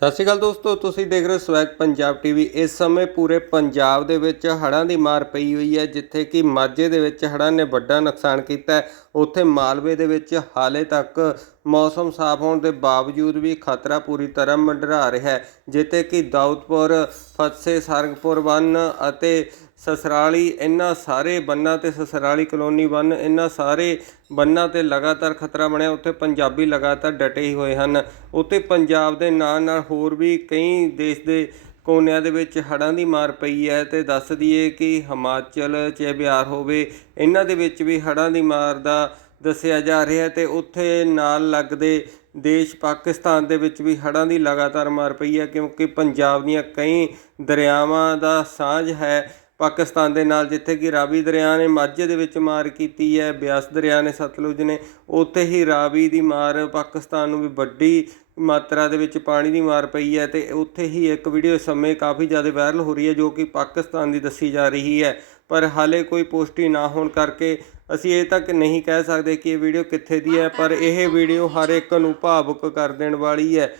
ਸਤਿ ਸ਼੍ਰੀ ਅਕਾਲ ਦੋਸਤੋ, ਤੁਸੀਂ ਦੇਖ ਰਹੇ ਹੋ ਸਵੈਗ ਪੰਜਾਬ ਟੀਵੀ ਇਸ ਸਮੇਂ ਪੂਰੇ ਪੰਜਾਬ ਦੇ ਵਿੱਚ ਹੜ੍ਹਾਂ ਦੀ ਮਾਰ ਪਈ ਹੋਈ ਹੈ, ਜਿੱਥੇ ਕਿ ਮਾਝੇ ਦੇ ਵਿੱਚ ਹੜ੍ਹਾਂ ਨੇ ਵੱਡਾ ਨੁਕਸਾਨ ਕੀਤਾ ਹੈ। ਉੱਥੇ ਮਾਲਵੇ ਦੇ ਵਿੱਚ ਹਾਲੇ ਤੱਕ ਮੌਸਮ ਸਾਫ਼ ਹੋਣ ਦੇ ਬਾਵਜੂਦ ਵੀ ਖਤਰਾ ਪੂਰੀ ਤਰ੍ਹਾਂ ਮੰਡਰਾ ਰਿਹਾ ਹੈ, ਜਿੱਥੇ ਕਿ ਦਾਊਦਪੁਰ ਫਤਸੇ ਸਰਗਪੁਰ ਬੰਨ ਅਤੇ ਸਸਰਾਲੀ ਇਹਨਾਂ ਸਾਰੇ ਬੰਨਾਂ ਤੇ ਸਸਰਾਲੀ ਕਲੋਨੀ ਬੰਨ ਇਹਨਾਂ ਸਾਰੇ ਬੰਨਾਂ ਤੇ ਲਗਾਤਾਰ ਖਤਰਾ ਬਣਿਆ, ਉੱਥੇ ਪੰਜਾਬੀ ਲਗਾਤਾਰ ਡਟੇ ਹੀ ਹੋਏ ਹਨ। ਉੱਥੇ ਪੰਜਾਬ ਦੇ ਨਾਲ ਨਾਲ ਹੋਰ ਵੀ ਕਈ ਦੇਸ਼ ਦੇ ਕੋਨਿਆਂ ਦੇ ਵਿੱਚ ਹੜ੍ਹਾਂ ਦੀ ਮਾਰ ਪਈ ਹੈ ਤੇ ਦੱਸ ਦਈਏ ਕਿ ਹਿਮਾਚਲ ਚਾਹੇ ਬਿਹਾਰ ਹੋਵੇ, ਇਹਨਾਂ ਦੇ ਵਿੱਚ ਵੀ ਹੜ੍ਹਾਂ ਦੀ ਮਾਰ ਦਾ ਦੱਸਿਆ ਜਾ ਰਿਹਾ ਹੈ ਤੇ ਉੱਥੇ ਨਾਲ ਲੱਗਦੇ ਦੇਸ਼ ਪਾਕਿਸਤਾਨ ਦੇ ਵਿੱਚ ਵੀ ਹੜ੍ਹਾਂ ਦੀ ਲਗਾਤਾਰ ਮਾਰ ਪਈ ਹੈ ਕਿਉਂਕਿ ਪੰਜਾਬ ਦੀਆਂ ਕਈ ਦਰਿਆਵਾਂ ਦਾ ਸਾਂਝ ਹੈ ਪਾਕਿਸਤਾਨ ਦੇ ਨਾਲ ਜਿੱਥੇ ਕਿ ਰਾਵੀ ਦਰਿਆ ਨੇ ਮਾਝੇ ਦੇ ਵਿੱਚ ਮਾਰ ਕੀਤੀ ਹੈ, ਬਿਆਸ ਦਰਿਆ ਨੇ ਸਤਲੁਜ ਨੇ, ਉੱਥੇ ਹੀ ਰਾਵੀ ਦੀ ਮਾਰ ਪਾਕਿਸਤਾਨ ਨੂੰ ਵੀ ਵੱਡੀ ਮਾਤਰਾ ਦੇ ਵਿੱਚ ਪਾਣੀ ਦੀ ਮਾਰ ਪਈ ਹੈ ਤੇ ਉੱਥੇ ਹੀ ਇੱਕ ਵੀਡੀਓ ਇਸ ਸਮੇਂ ਕਾਫੀ ਜ਼ਿਆਦਾ ਵਾਇਰਲ ਹੋ ਰਹੀ ਹੈ ਜੋ ਕਿ ਪਾਕਿਸਤਾਨ ਦੀ ਦੱਸੀ ਜਾ ਰਹੀ ਹੈ। ਪਰ ਹਾਲੇ ਕੋਈ ਪੁਸ਼ਟੀ ਨਾ ਹੋਣ ਕਰਕੇ ਅਸੀਂ ਇਹ ਤੱਕ ਨਹੀਂ ਕਹਿ ਸਕਦੇ ਕਿ ਇਹ ਵੀਡੀਓ ਕਿੱਥੇ ਦੀ ਹੈ, ਪਰ ਇਹ ਵੀਡੀਓ ਹਰ ਇੱਕ ਨੂੰ ਭਾਵੁਕ ਕਰ ਦੇਣ ਵਾਲੀ ਹੈ।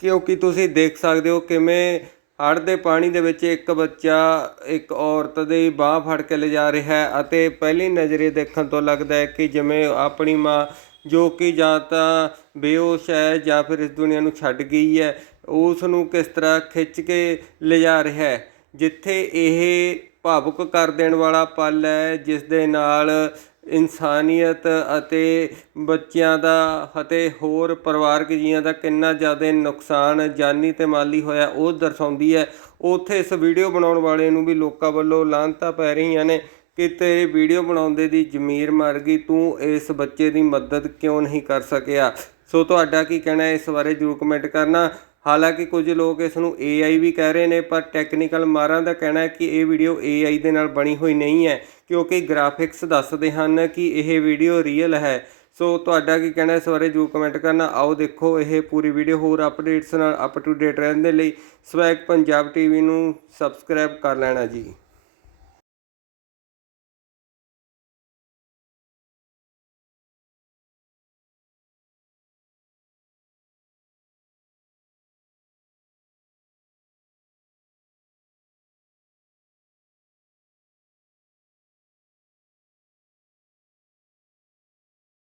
ਕਿਉਂਕਿ ਤੁਸੀਂ ਦੇਖ ਸਕਦੇ ਹੋ ਕਿਵੇਂ ਹੜ੍ਹ ਦੇ ਪਾਣੀ ਦੇ ਵਿੱਚ ਇੱਕ ਬੱਚਾ, ਇੱਕ ਔਰਤ ਦੀ ਬਾਹ ਫੜ ਕੇ ਲਿਜਾ ਰਿਹਾ ਹੈ ਅਤੇ ਪਹਿਲੀ ਨਜ਼ਰੇ ਦੇਖਣ ਤੋਂ ਲੱਗਦਾ ਹੈ ਕਿ ਜਿਵੇਂ ਆਪਣੀ ਮਾਂ, ਜੋ ਕਿ ਜਾਂ ਤਾਂ ਬੇਹੋਸ਼ ਹੈ ਜਾਂ ਫਿਰ ਇਸ ਦੁਨੀਆ ਨੂੰ ਛੱਡ ਗਈ ਹੈ ਉਸ ਨੂੰ ਕਿਸ ਤਰ੍ਹਾਂ ਖਿੱਚ ਕੇ ਲਿਜਾ ਰਿਹਾ ਹੈ। ਜਿੱਥੇ ਇਹ ਭਾਵੁਕ ਕਰ ਦੇਣ ਵਾਲਾ ਪਲ ਹੈ, ਜਿਸ ਦੇ ਨਾਲ ਇਨਸਾਨੀਅਤ ਅਤੇ ਬੱਚਿਆਂ ਦਾ ਅਤੇ ਹੋਰ ਪਰਿਵਾਰਕ ਜੀਆਂ ਦਾ ਕਿੰਨਾ ਜ਼ਿਆਦਾ ਨੁਕਸਾਨ, ਜਾਨੀ ਤੇ ਮਾਲੀ ਹੋਇਆ, ਉਹ ਦਰਸਾਉਂਦੀ ਹੈ। ਉੱਥੇ ਇਸ ਵੀਡੀਓ ਬਣਾਉਣ ਵਾਲੇ ਨੂੰ ਵੀ ਲੋਕਾਂ ਵੱਲੋਂ ਲਾਂਤਾਂ ਪੈ ਰਹੀਆਂ ਨੇ ਕਿ ਤੇਰੀ ਵੀਡੀਓ ਬਣਾਉਂਦੇ ਦੀ ਜ਼ਮੀਰ ਮਰ ਗਈ, ਤੂੰ ਇਸ ਬੱਚੇ ਦੀ ਮਦਦ ਕਿਉਂ ਨਹੀਂ ਕਰ ਸਕਿਆ? ਸੋ ਤੁਹਾਡਾ ਕੀ ਕਹਿਣਾ ਹੈ? ਇਸ ਬਾਰੇ ਜਰੂਰ ਕਮੈਂਟ ਕਰਨਾ। ਹਾਲਾਂਕਿ ਕੁਝ ਲੋਕ ਇਸ ਨੂੰ AI ਵੀ ਕਹਿ ਰਹੇ ਨੇ, ਪਰ ਟੈਕਨੀਕਲ ਮਾਰਾਂ ਦਾ ਕਹਿਣਾ ਹੈ ਕਿ ਇਹ ਵੀਡੀਓ AI ਦੇ ਨਾਲ ਬਣੀ ਹੋਈ ਨਹੀਂ ਹੈ, ਕਿਉਂਕਿ ਗ੍ਰਾਫਿਕਸ ਦੱਸਦੇ ਹਨ ਕਿ ਇਹ ਵੀਡੀਓ ਰੀਅਲ ਹੈ। ਸੋ ਤੁਹਾਡਾ ਕੀ ਕਹਿਣਾ ਇਸ ਬਾਰੇ ਜਰੂਰ ਕਮੈਂਟ ਕਰਨਾ। ਆਓ ਦੇਖੋ ਇਹ ਪੂਰੀ ਵੀਡੀਓ ਹੋਰ ਅਪਡੇਟਸ ਨਾਲ ਅਪ ਟੂ ਡੇਟ ਰਹਿਣ ਦੇ ਲਈ ਸਵੈਗ ਪੰਜਾਬ ਟੀਵੀ ਨੂੰ ਸਬਸਕ੍ਰਾਈਬ ਕਰ ਲੈਣਾ ਜੀ।